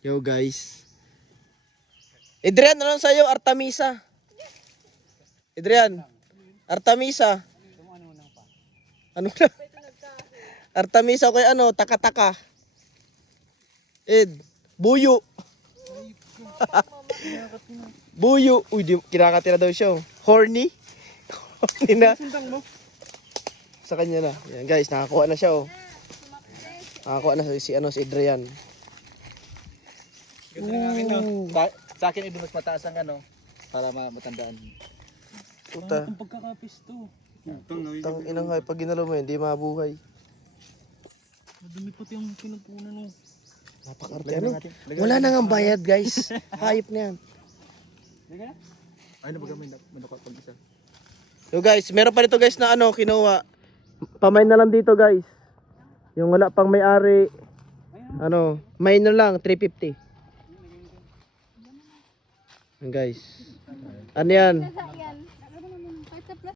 Yo guys. Adrian, ano sa'yo? Artemisa. Adrian, Artemisa. Ano na? Artemisa o kaya ano, taka-taka. Ed, buyo. Buyo. Uy, kinakatira daw siya. Horny. Horny na. Sa kanya na. Yan guys, nakakuha na siya oh. Nakakuha na si Adrian. Ganda ng akin, no? Sa akin, mas mataas ang ano, para matandaan. Puta. Ang pagkakapis to. Tang inang hay, pag ginalo mo hindi mabuhay. Madumi pati yung pinupunan, no? Napakarte ano? Wala na nga bayad guys. Hayop na yan. Ay, nabaga may nakapag isa. So guys, meron pa dito guys na ano, kinuha. Pamay na lang dito guys. Yung wala pang may-ari. Ano, minor lang, 350. Yan guys. Ano yan?